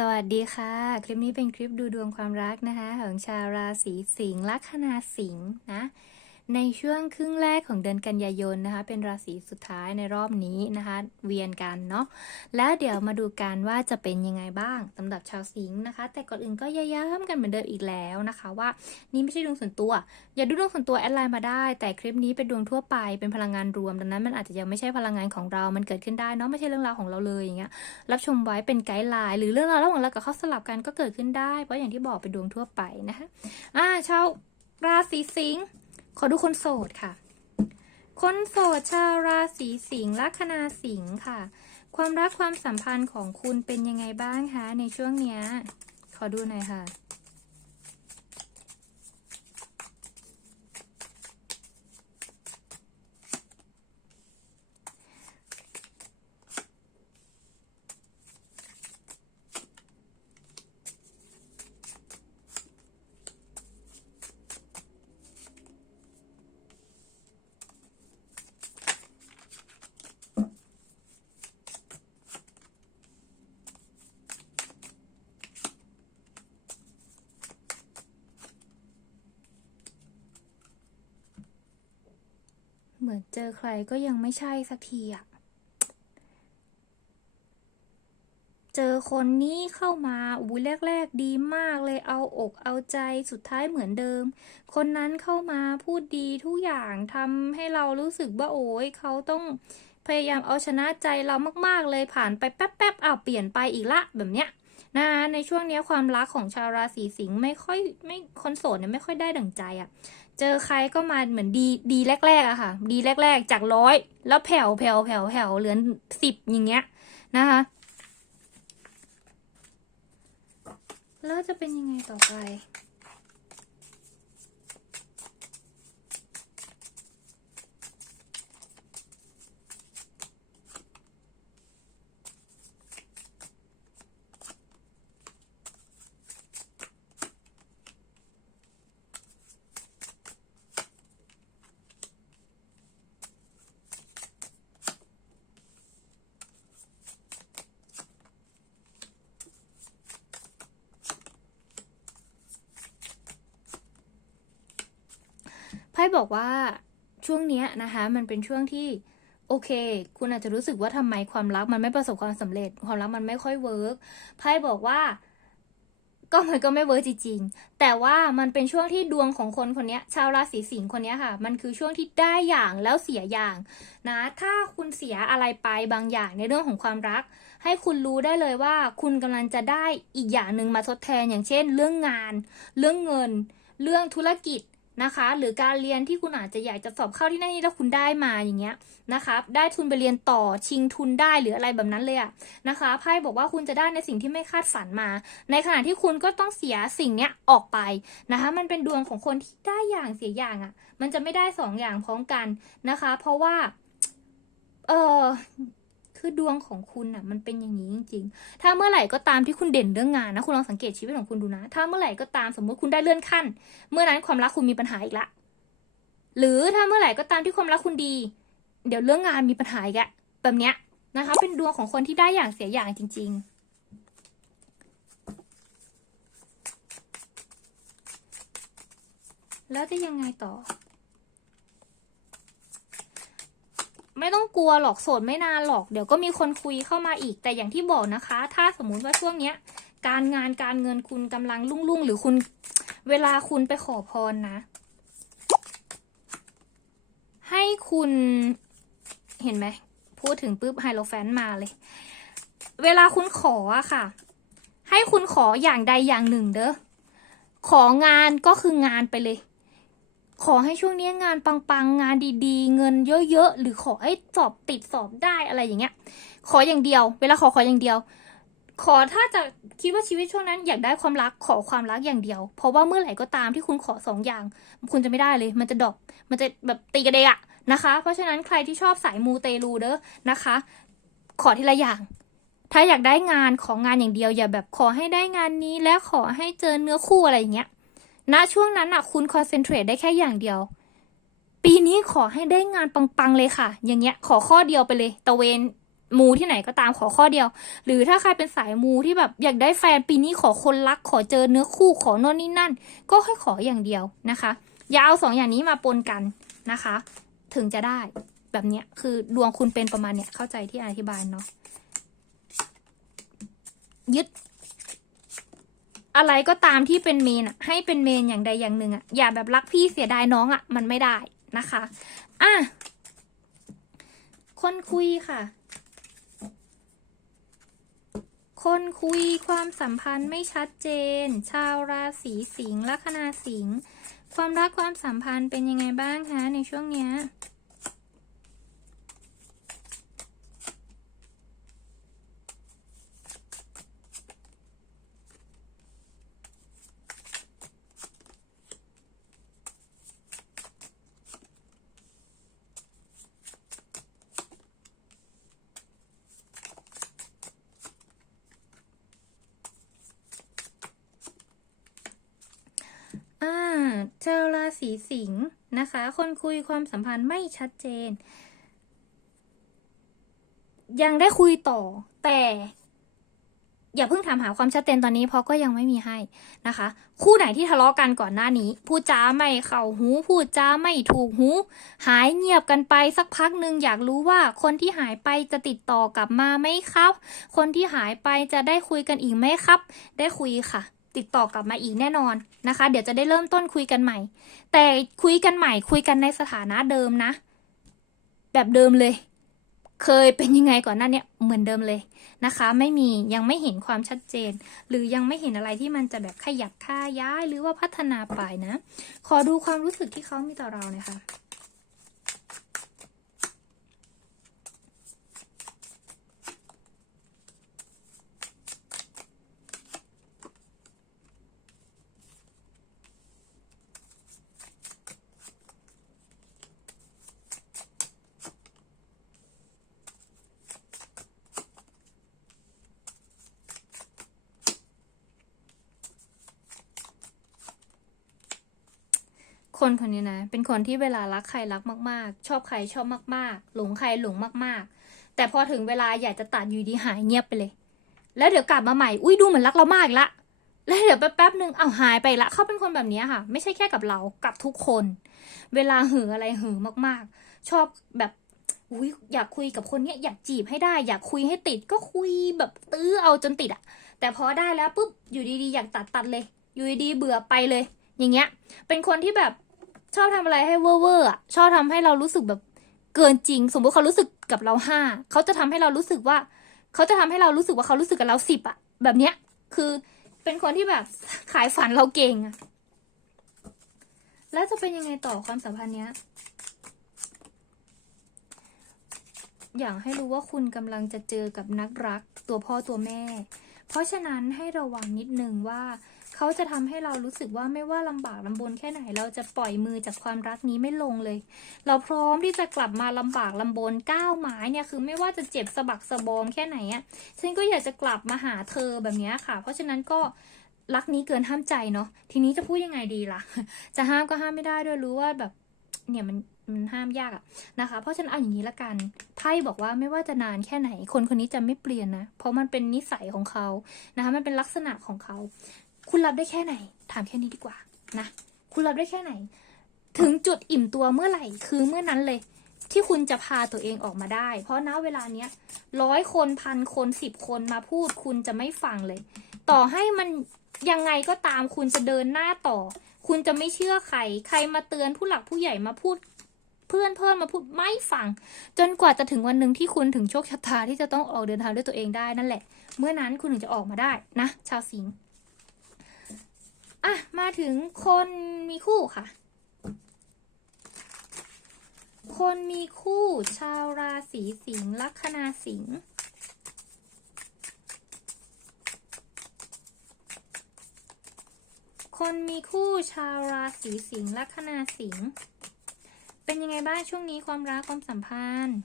สวัสดีค่ะ คลิปนี้เป็นคลิปดูดวงความรักนะคะ ของชาวราศีสิงห์ลัคนาสิงห์นะ ในช่วงครึ่งแรกของเดือนกันยายนนะคะ เป็นราศีสุดท้ายในรอบนี้นะคะ เวียนกันเนาะแล้วเดี๋ยวมาดูกันว่าจะเป็นยังไงบ้างสำหรับชาวสิงห์นะคะ แต่ก่อนอื่นก็ย้ำกันเหมือนเดิมอีกแล้วนะคะว่านี่ไม่ใช่ดวงส่วนตัว อย่าดูดวงส่วนตัวแอดไลน์มาได้ แต่คลิปนี้เป็นดวงทั่วไปเป็นพลังงานรวมดังนั้นมันอาจจะยังไม่ใช่พลังงานของเรา มันเกิดขึ้นได้เนาะไม่ใช่เรื่องราวของเราเลยอย่างเงี้ยรับชมไว้เป็นไกด์ไลน์หรือเรื่องราวระหว่างเรากับเขาสลับกันก็เกิดขึ้นได้ เพราะอย่างที่บอกเป็นดวงทั่วไปนะคะอ่าชาวราศีสิงห์ ขอดูคนโสดค่ะ คนโสดชาวราศีสิงห์ลัคนาสิงห์ค่ะ ความรักความสัมพันธ์ของคุณเป็นยังไงบ้างคะในช่วงเนี้ย ขอดูหน่อยค่ะ มือนเจอใครก็ยังไม่ใช่สักทีอะเจอคนนี้เข้ามาอุ้ยแรก ๆ ดีมากเลยเอาอกเอาใจสุดท้ายเหมือนเดิม คนนั้นเข้ามาพูดดีทุกอย่างทำให้เรารู้สึกว่าโอ้ยเขาต้องพยายามเอาชนะใจเรามาก ๆ เลยผ่านไปแป๊บๆอ้าวเปลี่ยนไปอีกละแบบเนี้ยนะในช่วงนี้ความรักของชาวราศีสิงห์ไม่ค่อยไม่คนโสดเนี่ยไม่ค่อยได้ดั่งใจอะ เจอใครก็มาเหมือนดีดีแรกๆอะค่ะ ดีแรก ๆ จากร้อย แล้วแผ่วแผ่วแผ่วแผ่วเหลือสิบอย่างเงี้ยนะคะ แล้วจะเป็นยังไงต่อไป บอกว่าช่วงเนี้ยนะคะ มันเป็นช่วงที่โอเค คุณอาจจะรู้สึกว่าทำไมความรักมันไม่ประสบความสำเร็จ ความรักมันไม่ค่อยเวิร์กไพ่บอกว่า ก็มันก็ไม่เวิร์กจริงๆ แต่ว่ามันเป็นช่วงที่ดวงของคนคนนี้ชาวราศีสิงห์คนนี้ค่ะ มันคือช่วงที่ได้อย่างแล้วเสียอย่างนะ ถ้าคุณเสียอะไรไปบางอย่างในเรื่องของความรัก ให้คุณรู้ได้เลยว่า คุณกำลังจะได้อีกอย่างหนึ่งมาทดแทนอย่างเช่น เรื่องงาน เรื่องเงิน เรื่องธุรกิจ นะคะ หรือการเรียนที่คุณอาจจะอยากจะสอบเข้าที่นั่นนี่แล้วคุณได้มาอย่างเงี้ยนะคะได้ทุนไปเรียนต่อชิงทุนได้หรืออะไรแบบนั้นเลยอะนะคะไพ่บอกว่าคุณจะได้ในสิ่งที่ไม่คาดฝันมา ในขณะที่คุณก็ต้องเสียสิ่งเนี้ยออกไปนะคะมันเป็นดวงของคนที่ได้อย่างเสียอย่างอะมันจะไม่ได้สองอย่างพร้อมกันนะคะ เพราะว่าเออ คือดวงของคุณอะ มันเป็นอย่างนี้จริง ๆ ถ้าเมื่อไหร่ก็ตามที่คุณเด่นเรื่องงานนะ คุณลองสังเกตชีวิตของคุณดูนะ ถ้าเมื่อไหร่ก็ตามสมมติคุณได้เลื่อนขั้น เมื่อนั้นความรักคุณมีปัญหาอีกละ หรือถ้าเมื่อไหร่ก็ตามที่ความรักคุณดี เดี๋ยวเรื่องงานมีปัญหาอีกอะแบบเนี้ยนะคะ เป็นดวงของคนที่ได้อย่างเสียอย่างจริง ๆแล้วจะยังไงต่อ ไม่ต้องกลัวหรอกโสดไม่นานหรอก เดี๋ยวก็มีคนคุยเข้ามาอีก แต่อย่างที่บอกนะคะ ถ้าสมมุติว่าช่วงเนี้ย การงานการเงินคุณกำลังรุ่งๆหรือคุณเวลาคุณไปขอพรนะ ให้คุณเห็นไหมพูดถึงปุ๊บไฮโลแฟนมาเลย เวลาคุณขออะค่ะ ให้คุณขออย่างใดอย่างหนึ่งเด้อของานก็คืองานไปเลย ขอให้ช่วงนี้งานปังๆ งานดีๆ เงินเยอะๆ หรือขอให้สอบติดสอบได้อะไรอย่างเงี้ย ขออย่างเดียว เวลาขอขออย่างเดียว ขอถ้าจะคิดว่าชีวิตช่วงนั้นอยากได้ความรักขอความรักอย่างเดียว เพราะว่าเมื่อไหร่ก็ตามที่คุณขอสองอย่าง คุณจะไม่ได้เลย มันจะดอปมันจะแบบตีกระเดะอะนะคะ เพราะฉะนั้นใครที่ชอบสายมูเตลูเด้อนะคะ ขอทีละอย่างถ้าอยากได้งานของงานอย่างเดียวอย่าแบบขอให้ได้งานนี้และขอให้เจอเนื้อคู่อะไรอย่างเงี้ย ณช่วงนั้นอะคุณคอนเซนเทรตได้แค่อย่างเดียว ปีนี้ขอให้ได้งานปังๆเลยค่ะ อย่างเงี้ย ขอข้อเดียวไปเลยตะเวนมูที่ไหนก็ตามขอข้อเดียว หรือถ้าใครเป็นสายมูที่แบบอยากได้แฟนปีนี้ขอคนรัก ขอเจอเนื้อคู่ขอโน่นนี่นั่น ก็ให้ขออย่างเดียวนะคะ อย่าเอาสองอย่างนี้มาปนกันนะคะ ถึงจะได้แบบเนี้ยคือดวงคุณเป็นประมาณเนี้ยเข้าใจที่อธิบายเนาะยึด อะไรก็ตามที่เป็นเมนอะให้เป็นเมนอย่างใดอย่างหนึ่งอะอย่าแบบรักพี่เสียดายน้องอะมันไม่ได้นะคะอะคนคุยค่ะ คนคุยความสัมพันธ์ไม่ชัดเจน ชาวราศีสิงห์ลัคนาสิงห์ความรักความสัมพันธ์เป็นยังไงบ้างคะในช่วงเนี้ย อ่า ชาวราศีสิงห์นะคะ คนคุยความสัมพันธ์ไม่ชัดเจน ยังได้คุยต่อ แต่ อย่าเพิ่งถามหาความชัดเจนตอนนี้เพราะก็ยังไม่มีให้นะคะ คู่ไหนที่ทะเลาะกันก่อนหน้านี้ พูดจาไม่เข้าหู พูดจาไม่ถูกหู หายเงียบกันไปสักพักหนึ่งอยากรู้ว่าคนที่หายไปจะติดต่อกลับมาไหมครับ คนที่หายไปจะได้คุยกันอีกไหมครับ ได้คุยค่ะ ติดต่อกลับมาอีกแน่นอนนะคะ เดี๋ยวจะได้เริ่มต้นคุยกันใหม่ แต่คุยกันใหม่ คุยกันในสถานะเดิมนะ แบบเดิมเลย เคยเป็นยังไงก่อนหน้าเนี้ยเหมือนเดิมเลยนะคะ ไม่มียังไม่เห็นความชัดเจน หรือยังไม่เห็นอะไรที่มันจะแบบขยับค่าย้ายหรือว่าพัฒนาไปนะ ขอดูความรู้สึกที่เขามีต่อเราหน่อยค่ะ คนคนนี้นะ เป็นคนที่เวลารักใครรักมาก ๆ ชอบใครชอบมาก ๆ หลงใครหลงมาก ๆ แต่พอถึงเวลาอยากจะตัดอยู่ดีหายเงียบไปเลย แล้วเดี๋ยวกลับมาใหม่ อุ้ยดูเหมือนรักเรามากละ แล้วเดี๋ยวแป๊บๆหนึ่งเอาหายไปละ เขาเป็นคนแบบนี้ค่ะ ไม่ใช่แค่กับเรา กับทุกคน เวลาหืออะไรหือมาก ๆ ชอบแบบอุ้ยอยากคุยกับคนเนี้ยอยากจีบให้ได้ อยากคุยให้ติดก็คุยแบบตื้อเอาจนติดอะแต่พอได้แล้วปุ๊บอยู่ดีๆ อยากตัดตัดเลย อยู่ดีๆเบื่อไปเลย อย่างเงี้ย เป็นคนที่แบบ ชอบทำอะไรให้เวอร์เวอร์อะชอบทำให้เรารู้สึกแบบเกินจริง สมมติเขารู้สึกกับเราห้าเขาจะทำให้เรารู้สึกว่า เขาจะทำให้เรารู้สึกว่าเขารู้สึกกับเราสิบอะ แบบเนี้ย คือเป็นคนที่แบบขายฝันเราเก่งอะ แล้วจะเป็นยังไงต่อความสัมพันธ์เนี้ย อยากให้รู้ว่าคุณกำลังจะเจอกับนักรักตัวพ่อตัวแม่ เพราะฉะนั้นให้ระวังนิดนึงว่า เขาจะทำให้เรารู้สึกว่าไม่ว่าลำบากลำบนแค่ไหน เราจะปล่อยมือจากความรักนี้ไม่ลงเลย เราพร้อมที่จะกลับมาลำบากลำบนก้าวหมายเนี่ยคือไม่ว่าจะเจ็บสะบักสะบอมแค่ไหนอะฉันก็อยากจะกลับมาหาเธอแบบนี้ค่ะ เพราะฉะนั้นก็รักนี้เกินห้ามใจเนาะทีนี้จะพูดยังไงดีล่ะ จะห้ามก็ห้ามไม่ได้ด้วยรู้ว่าแบบเนี่ยมันมันห้ามยากอะนะคะ เพราะฉะนั้นเอาอย่างนี้ละกัน ไพ่บอกว่าไม่ว่าจะนานแค่ไหน คนคนนี้จะไม่เปลี่ยนนะ เพราะมันเป็นนิสัยของเขานะคะ มันเป็นลักษณะของเขา คุณรับได้แค่ไหน ถามแค่นี้ดีกว่านะ คุณรับได้แค่ไหน ถึงจุดอิ่มตัวเมื่อไหร่ คือเมื่อนั้นเลย ที่คุณจะพาตัวเองออกมาได้ เพราะณเวลาเนี้ยร้อยคนพันคนสิบคนมาพูด คุณจะไม่ฟังเลย ต่อให้มันยังไงก็ตามคุณจะเดินหน้าต่อ คุณจะไม่เชื่อใคร ใครมาเตือนผู้หลักผู้ใหญ่มาพูด เพื่อนเพื่อนมาพูดไม่ฟัง จนกว่าจะถึงวันหนึ่งที่คุณถึงโชคชะตาที่จะต้องออกเดินทางด้วยตัวเองได้นั่นแหละ เมื่อนั้นคุณถึงจะออกมาได้นะ ชาวสิงห์ อะ มาถึงคนมีคู่ค่ะ คนมีคู่ชาวราศีสิงห์ลัคนาสิงห์คนมีคู่ชาวราศีสิงห์ลัคนาสิงห์เป็นยังไงบ้างช่วงนี้ความรักความสัมพันธ์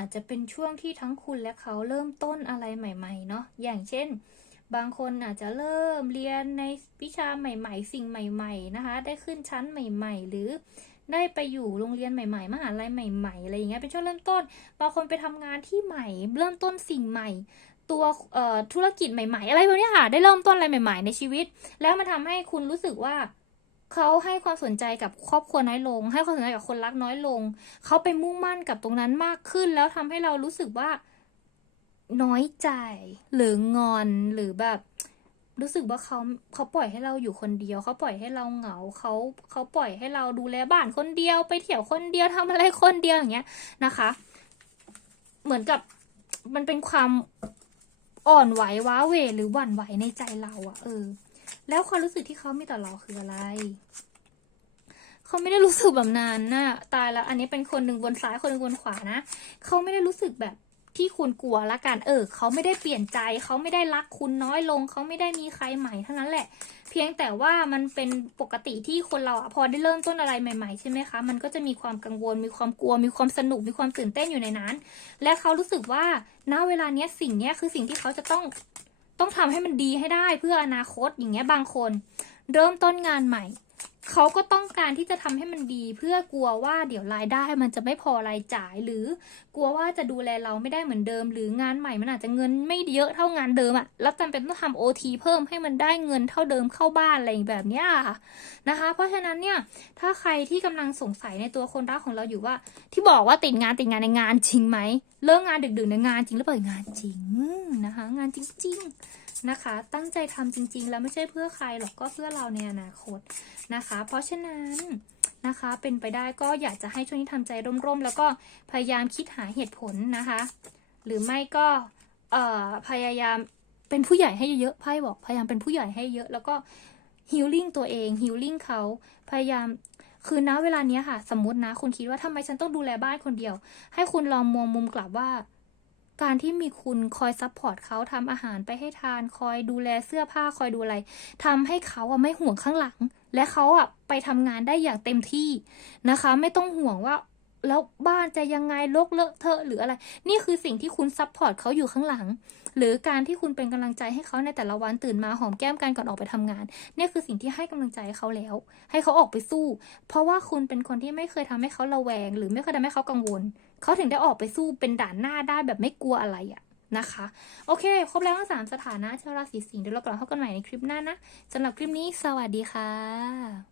อาจจะเป็นช่วงที่ทั้งคุณและเขาเริ่มต้นอะไรใหม่ๆเนาะอย่างเช่น บางคนอาจจะเริ่มเรียนในวิชาใหม่ ๆ สิ่งใหม่ ๆนะคะ ได้ขึ้นชั้นใหม่ ๆ หรือได้ไปอยู่โรงเรียนใหม่ๆมหาลัยใหม่ๆอะไรอย่างเงี้ยเป็นช่วงเริ่มต้น บางคนไปทำงานที่ใหม่ เริ่มต้นสิ่งใหม่ ตัวธุรกิจใหม่ ๆ อะไรแบบเนี้ค่ะได้เริ่มต้นอะไรใหม่ ๆ ในชีวิต แล้วมันทำให้คุณรู้สึกว่า เขาให้ความสนใจกับครอบครัวน้อยลง ให้ความสนใจกับคนรักน้อยลง เขาไปมุ่งมั่นกับตรงนั้นมากขึ้น แล้วทำให้เรารู้สึกว่า น้อยใจ หรืองอนหรือแบบ รู้สึกว่าเขาเขาปล่อยให้เราอยู่คนเดียว เขาปล่อยให้เราเหงาเขาเขาปล่อยให้เราดูแลบ้านคนเดียว ไปเที่ยวคนเดียวทำอะไรคนเดียวอย่างเงี้ยนะคะ เหมือนกับมันเป็นความอ่อนไหวว้าเหวหรือหวั่นไหวในใจเราอะเออ แล้วความรู้สึกที่เขามีต่อเราคืออะไร เขาไม่ได้รู้สึกแบบนั้นน่ะตายแล้ว อันนี้เป็นคนหนึ่งบนซ้ายคนหนึ่งบนขวานะ เขาไม่ได้รู้สึกแบบที่คุณกลัวละกัน เออ เขาไม่ได้เปลี่ยนใจ เขาไม่ได้รักคุณน้อยลง เขาไม่ได้มีใครใหม่เท่านั้นแหละ เพียงแต่ว่ามันเป็นปกติที่คนเราอพอได้เริ่มต้นอะไรใหม่ๆใช่ไหมคะ มันก็จะมีความกังวล มีความกลัว มีความสนุก มีความตื่นเต้นอยู่ในนั้น และเขารู้สึกว่า ณ เวลาเนี้ยสิ่งเนี้ยคือสิ่งที่เขาจะต้อง ต้องทำให้มันดีให้ได้เพื่ออนาคตอย่างเงี้ยบางคน เริ่มต้นงานใหม่ เขาก็ต้องการที่จะทำให้มันดีเพื่อกลัวว่าเดี๋ยวรายได้มันจะไม่พอรายจ่าย หรือกลัวว่าจะดูแลเราไม่ได้เหมือนเดิม หรืองานใหม่มันอาจจะเงินไม่เยอะเท่างานเดิมอะแล้วจำเป็นต้องทำโอทีเพิ่มให้มันได้เงินเท่าเดิมเข้าบ้านอะไรแบบเนี้ยค่ะนะคะ เพราะฉะนั้นเนี่ยถ้าใครที่กำลังสงสัยในตัวคนรักของเราอยู่ว่า ที่บอกว่าติดงานติดงานในงานจริงไหมเลิกงานดึกๆในงานจริงหรือเปล่างานจริงนะคะ งานจริงๆ นะคะ ตั้งใจทำจริง ๆ แล้วไม่ใช่เพื่อใครหรอกก็เพื่อเราในอนาคตนะคะ เพราะฉะนั้นนะคะ เป็นไปได้ก็อยากจะให้ช่วงนี้ทำใจร่มๆแล้วก็พยายามคิดหาเหตุผลนะคะ หรือไม่ก็เอ่อพยายามเป็นผู้ใหญ่ให้เยอะๆไพ่บอกพยายามเป็นผู้ใหญ่ให้เยอะ แล้วก็ฮิลลิ่งตัวเองฮิลลิ่งเขาพยายามคือณเวลานี้ค่ะ สมมตินะ คุณคิดว่าทำไมฉันต้องดูแลบ้านคนเดียว ให้คุณลองมองมุมกลับว่า การที่มีคุณคอยซัพพอร์ตเขาทำอาหารไปให้ทาน คอยดูแลเสื้อผ้าคอยดูอะไรทำให้เขาอะไม่ห่วงข้างหลัง และเขาอะไปทำงานได้อย่างเต็มที่นะคะ ไม่ต้องห่วงว่าแล้วบ้านจะยังไงลกเลอะเทอะหรืออะไร นี่คือสิ่งที่คุณซัพพอร์ตเขาอยู่ข้างหลัง หรือการที่คุณเป็นกำลังใจให้เขาในแต่ละวันตื่นมาหอมแก้มกันก่อนออกไปทำงาน นี่คือสิ่งที่ให้กำลังใจเขาแล้ว ให้เขาออกไปสู้ เพราะว่าคุณเป็นคนที่ไม่เคยทำให้เขาระแวง หรือไม่เคยทำให้เขากังวล เขาถึงได้ออกไปสู้เป็นด่านหน้าได้แบบไม่กลัวอะไรอะนะคะ โอเค ครบแล้วทั้งสามสถานะชาวราศีสิงห์เดี๋ยวเรากลับมาพบกันใหม่ในคลิปหน้านะสำหรับคลิปนี้ สวัสดีค่ะ